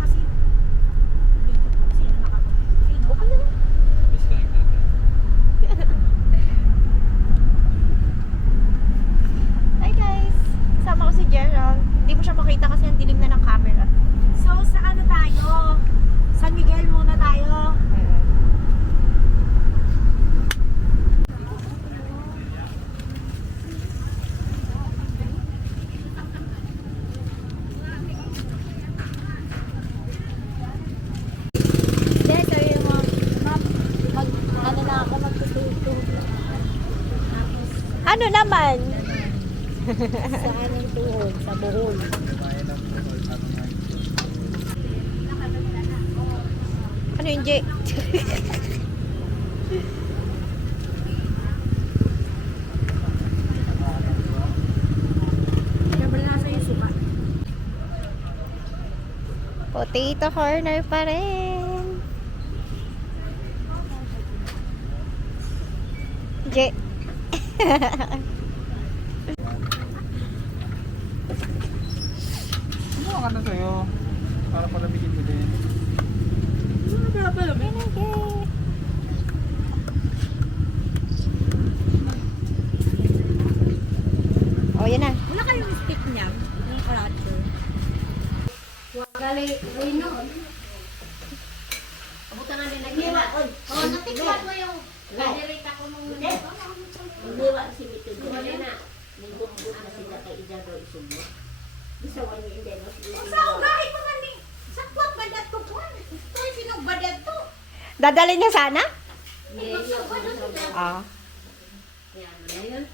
Kasi, sino sino Okay na. Disconnect natin. Hi guys! Sama ko si Gerald. Hindi mo siya makita kasi ang dilim na ng camera. So, sa ano tayo? San Miguel muna tayo. Then, so yung ano na ako, magtutulog na. Tapos, Ano naman? sa anong tuhod? Sa buhol. Ano yung J? Siyempre nasa yung suka. Potato corner pa rin. J. Ano ka na sa'yo? Para palamigin mo din. Ano ba pala? Oh, yan na. Wala kayong stick niya? Yung cracker. Gali, Rino. Abutan na din nagkira. Oh, natikman mo yung gadirita ko nung hindi wa si Mito. Wala na. Ninggut-gut na sila kay Ijado isubo. Bisa wa ni hindi no. Sa ugahin mo nga ni. Sa kwat badat ko po. Ito yung pinagbadat to. Dadali niya sana? Yes, Ah. yan na yun.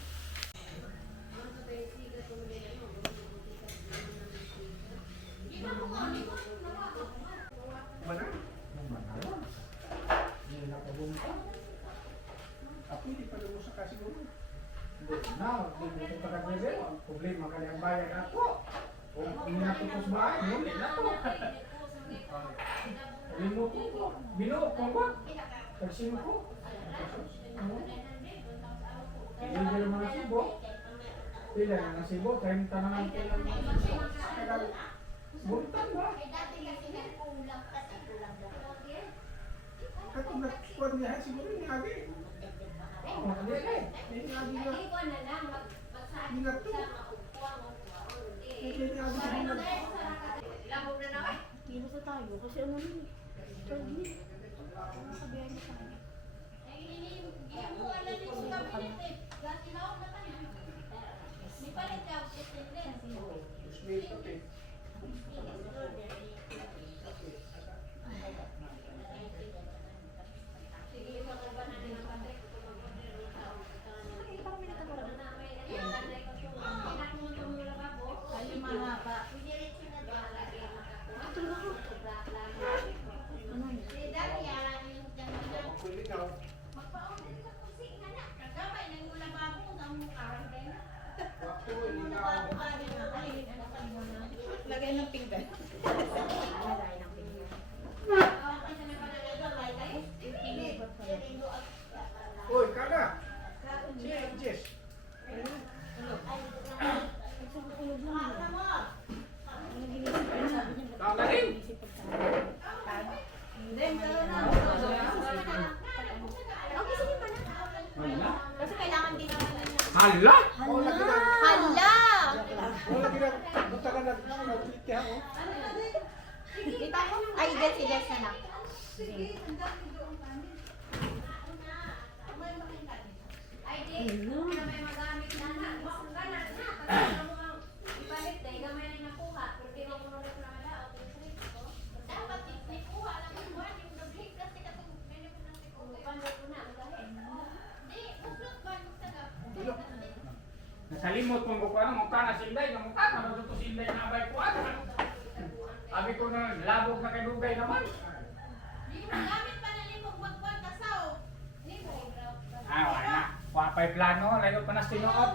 Ako hindi pa lumo sa kasiguro. Hindi na, hindi mo ito kagawin. Ang problema ka niyang bayan ako. Kung hindi na ito sa bahay, hindi na ito. Binuo ko. Binuo ko ba? Tagsin ko. Hindi na mga sibo. Pila na ng sibo. 30 na ng pila ng sibo. Buntan ba? Katong nagkuhan niya, siguro yung agi. Oh, hindi eh. Hindi agi na. Hindi na to. Hindi agi sa bunad. Hindi na tayo kasi ano ni. Sabihan mo sa kanya. Sweet, okay. Lagay ng pinggan. Uy, Kana! Siya, Jess. Tama rin. Hala? Kasi kailangan din naman Hala? Wala ka na. Hala! Wala ka na. Punta ka na. Nag-tweet ako. Ay, yes, yes na na. Nasalimot kung ko ano, mukha na sinday, na mukha na maluto sinday na abay ko ano. Sabi ko na, labog na kay Dugay naman. Ah, wala na. Wapay plano, layo pa na tinuot.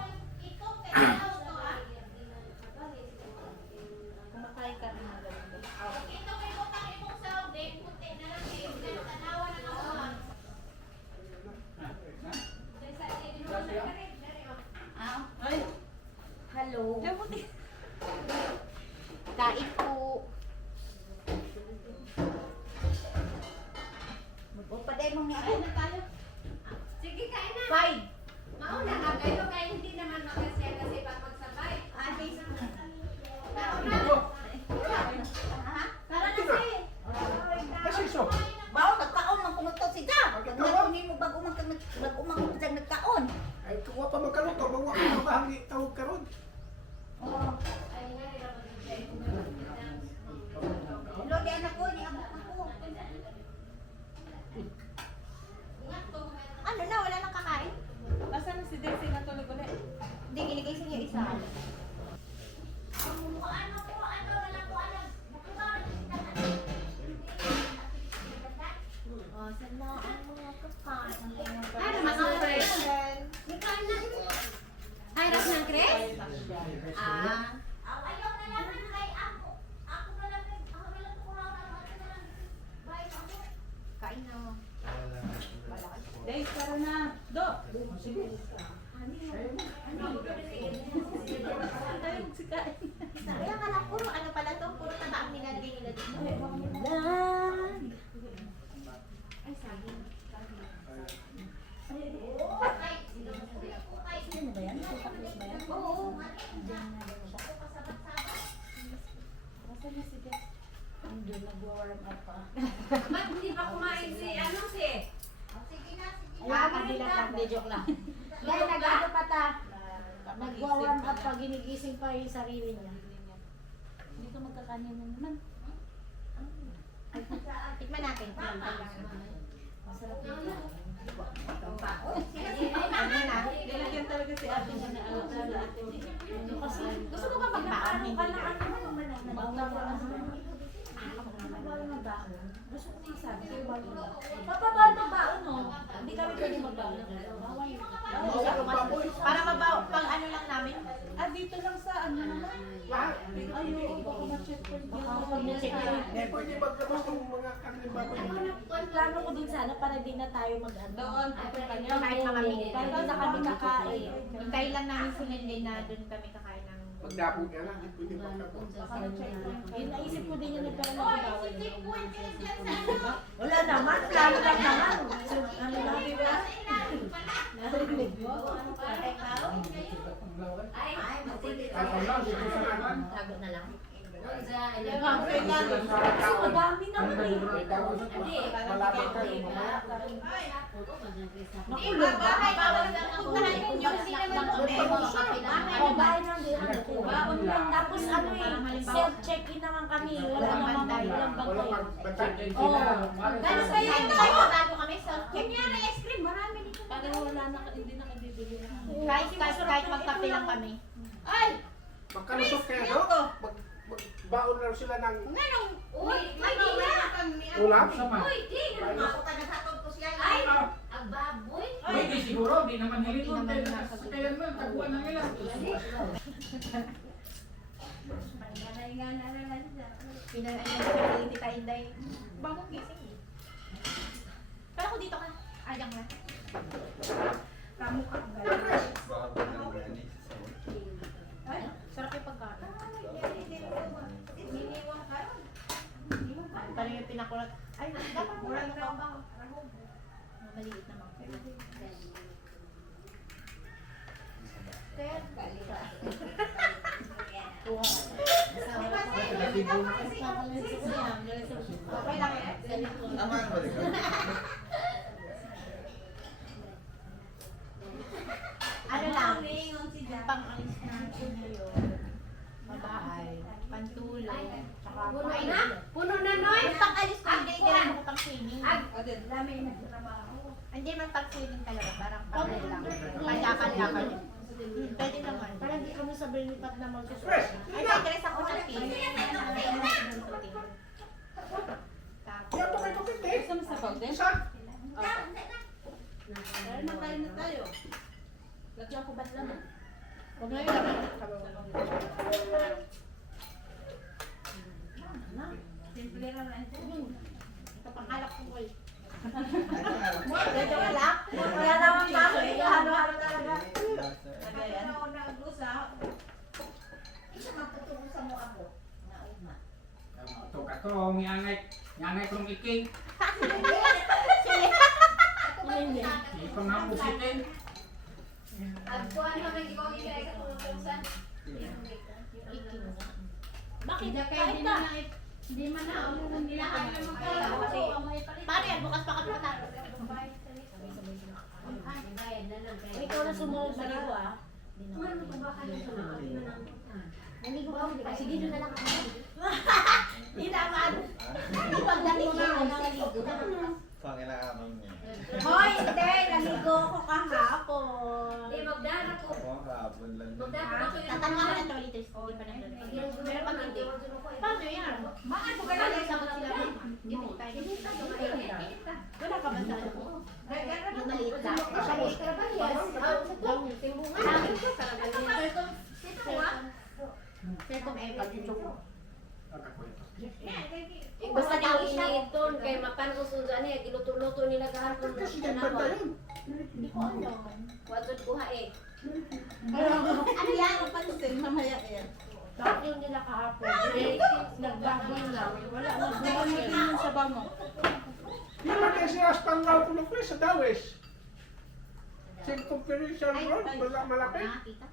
Kumakain ka rin ng ganito. Ay, hello. Kain po. Magpapaday mo ni ako na tayo. Sige, kain na. 5. Mauna nga kayo, kaya hindi naman makasya kasi pag magsabay. Ate, Mauna. Tara na si. Kasi so, Bao, nagkaon man kumuto si ka. Nagkaon? Nagkunin mo bago man kang nagkaon. ay kuha pa magkaroon to, bawa ka na bahagi tawag karon. Lo, di anak ko, di abot ako. ano na, wala nang kakain? Nasaan na si Desi natulog ulit? Hindi, ginigising yung isa. Oh, saan na ang mga kakain? Ano, mga Chris? Ay, ras ng Chris? Ayaw na lang kay ako. Ako na lang Kain na. Desi, tara na. Do! Sige. Kaya nga lang, puro ano pala to? Puro taba ang nilalagay nila dito. Ay, saging. Ano ba yan? Tapos ba yan? Oo. Nasaan na si Desi? Hindi, nag-warm up pa. Ba't hindi pa kumain si, ano si? Ayaw ka nila ta. Hindi, joke lang. Dahil nag-ano pa ta. Nag-warm up pa, ginigising pa yung sarili niya. Hindi ka magkakanin na naman. Tikman natin. Masarap yun. Ano na? Nilagyan talaga si ate niya na alam sa ate niya. Kasi, Gusto mo ba magpaano ka na ano? Gusto ko yung sabi. Papabalo ba ano? Hindi kami pwede magbalo. Para mabaw, pang ano lang namin. Ah, dito lang sa ano naman? Lahat. Ayun, baka ma-checkpoint yan. Hindi pwede maglabas ng mga karne bago yun. plano ko din sana para di na tayo mag-ano. Doon, Kahit mga minute. Para di na kami kakain. Hintayin lang namin si Lindy na doon kami kakain ng... Magdapog ka lang, hindi pwede magdapog. Yun, naisip ko din yun pero nagbabawa yun. Wala naman, plano lang naman. So, ano lang, di ba? Ako lang, dito sa kanan. Tago na lang. Kasi madami naman eh. May tawag sa malaman kayo, mamaya. Nakulog ba? Puntahan yung yung sila ng O, bahay lang din. Baon lang. Tapos ano eh, self-check-in naman kami. Wala naman tayo lang Wala bangkay. magbantay. Oo. Gano'n kayo? Tayo bago kami self-check. ice cream, marami dito. Parang wala na, hindi nakabibili na. Kahit magkape lang kami. Ay! Magkalusok kayo, no? Magbaon na sila ng Uy, ay, di na! ulam. Uy, di! Ako taga sa ko siya. Ay! Ang baboy! Pwede siguro, di naman nilito. Kaya mo, taguan na nila. Pinaan niya sa ni Tita Inday. Bagong gising eh. Pero kung dito ka, ayang na. Kamu ka. Ay, sarap yung pagkain. Parang yung pinakulat. Ay, dapat mura na ka ba? Maliit naman. Kaya, okay lang yan. Ano lang, pang-alis na ngayon, mabahay, pantulog, tsaka Puno kain. na? Puno na, Noy? Yung pang-alis ko, hindi kailangan ko pang-swimming. Dami nagtrabaho. Hindi man pang-swimming talaga, parang pang-alis lang. Panyakan-yakan. Pwede naman. Parang di kami sabi lipat na magsusunod. Fresh! Ay, nag-dress ako sa team. Tapos, Yan to kayo kapit eh. Gusto mo sa pagde? Isa. Dahil makain na tayo. Lagyan ko ba't naman? Huwag na yun. Simple lang na ito. ito pang-alak ko boy. Medyo wala. Wala naman pa. Halo-halo talaga. Lagayan. Nag-usa. Ako, miangay kong iking. Ikaw na po sitin. At kung ano naman di ko ang isa sa tulutusan. Bakit? Hindi kaya Kahit di na. na hindi man na ang nilakan naman kayo. Paano yan? Bukas pa ka pa tayo. Ikaw na sumunod sa ligo ah. Naligo ka mo, di ba? Sige, doon na lang ako. Hindi naman. Pagdating mo na ako naligo na. Pangilaanan niya. Hoy, hindi. Naligo ko kahapon. Di, magdaan ako. Ako ang kahapon lang. Magdaan ako yung... Tatanga mo ng toiletries. Hindi pa nandun. Meron pang hindi. Paano yan? Bakit mo Paano ganun sa mga sila? Wala ka ba sa ano mo? Yung maliit lang. Second ever. Basta daw initon kay mapan usun ani giluto-luto nila kahapon Kasi na yan ba yun? Hindi ko alam. Watod kuha eh. Ano yan? Ang pansin, mamaya yan. Bakit yung nila kahapon? Nagbagin lang. Wala na. Bumalik yung sa bango. Yan lang yung sinaspan nga po ng quiz sa Dawes. Circumferential road, wala malaki. Nakakita?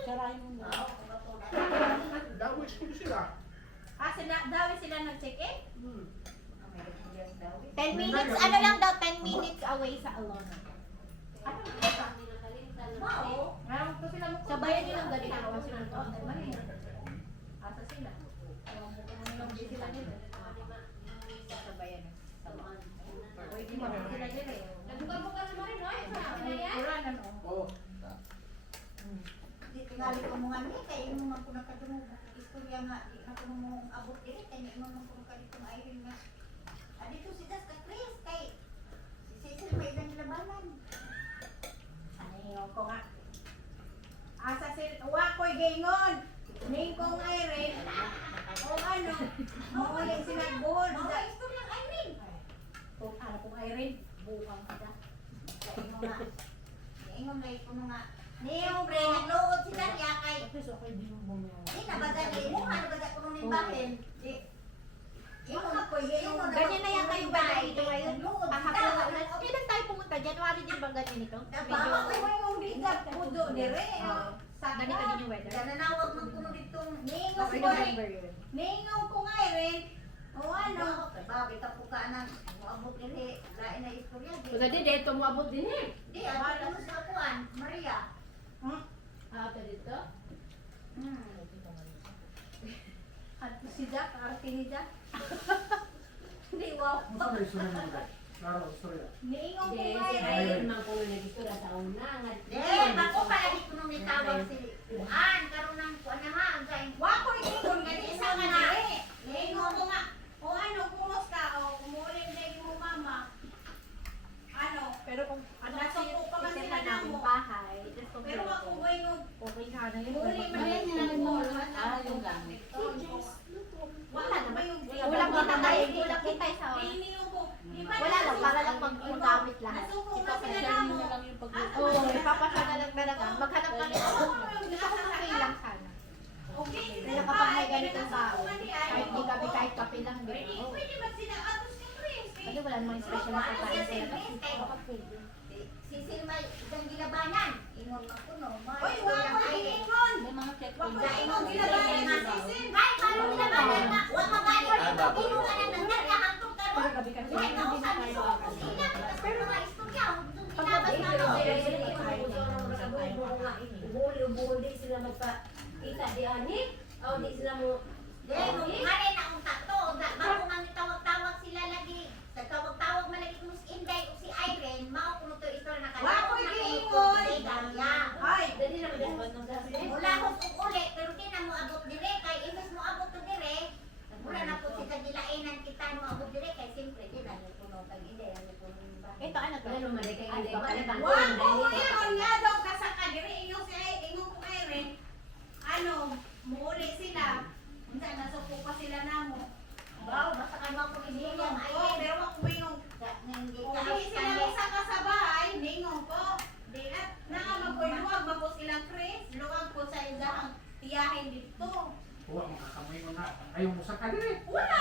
Sarayin mo na. Dawes po sila. Dawi sila nag-check-in? 10 minutes, ano lang daw, 10 minutes away sa Alona. Meron ko sila mo. Sabayan nyo lang ganito. Asa sila? Hindi sila nila. Sabayan. Pwede mo sila dito eh. Nagbuka-buka naman rin, no? Wala na no. Oo. Di tingali ko mga ni kay mo man ko nakadungog istorya nga di na ko mo abot diri kay mo man ko kaditong Irene nga. Adito si Das ka Chris kay si Cecil may ilang labanan. Ano ko nga. Asa sila, wa ko'y gingon. Ning kong Irene. O ano? O wala sila buhol. Mga istorya ng Irene. Kung ano kong Irene, bukang kada. Kay mo nga. Ingon lay ko nga. Niyo pre nagluod sila niya kay di na badali mo ano ba ko ning batin. Di Ingon ko ingon. Ganyan na yan kayo ba dito ngayon? Nagluod Kahapon na sila. ulit. Kailan tayo pumunta? January din bang ganyan ito? Baka ko yung bigat Pudo dire. Ganito din yung weather? nanawag man kuno ditong ningon Or ko November yun? Ningon ko nga Irene. O ano? Babi ta po ka nang moabot diri lain na istorya di. Kasi dito mo abot din eh. Di ano sa kuan Maria. Ah, dito? At si Jack, arte ni Jack. Hindi, wow. Sorry, sorry. Klaro, sorry. Ningon ko Hindi, nga si Irene. Irene man ko na gusto na sa una. Di ako pala di kuno ni tawag si kuan karon nang kuan na nga ang gaing. Wa ko ningon nga di isa nga na. Ningon ko nga. O ano, kumusta? O umulit na yung mama. Ano? Pero kung Nasumpo pa man sila na mo. bahay, Pero ako mo yung okay ka na yun. muli man yan sila mo. Yung gamit. Wala naman yung Kulang kita tayo, kulang kita sa Ningon ko. Wala lang, para lang pag-gamit lahat. Nasumpo pa sila na mo. Oo, ipapasya na lang talaga. Maghanap kami. Gusto ko okay lang sana. Okay. Pero kapag may ganitong tao, kahit di kami kahit kape lang din. Pwede ba sila atos ni Chris? Kasi wala namang special na pagkain sila. Sisil may isang gilabanan. Ingon man kuno. Oy, wa ko ningon. May mga check Wa ko ningon gilabanan na sisin. Ay, paano gilabanan na? Wa magali. Ah, bakit? Ingon ka nang nagdala hangtod karon. Pero gabi kasi Ay, hindi na nausan tayo sa akan. kusina. Pero mga istorya, Paglabas na ginabas ako, Buhol di sila magpa-kita di ani. O di sila mo. Mare na ang tato, bago man tawag-tawag sila lagi. Tawag-tawag man lagi kung si Inday o si Irene, mao kuno to ito na Wa ko kalawag na ningon. Ay, Dali na dapat ng gas. Mula ko uli, pero di na mo abot dire kay imbes mo abot to dire. Mula na po si kagilainan kita mo abot dire kay siyempre di na ni kuno kag Inday ani kuno ba. Ito ano to? Ano man kay hindi Ano pa ba? pala. wa ko ningon nga daw kasaka diri ingon si ingon ko Irene. Ano, muuli sila. Unsa nasuko pa sila namo. Wow, basta kay mo ko Ningon ibigay ang ko, Irene. pero ako ningon. Hindi Kung ka hindi sila isa sa bahay, ningon ko. Di na magkuluwag mabos ilang Chris. Luwag ko sa isang tiyahin dito. Huwag makakamoy mo na. Ayaw mo sa kadiri. Wala!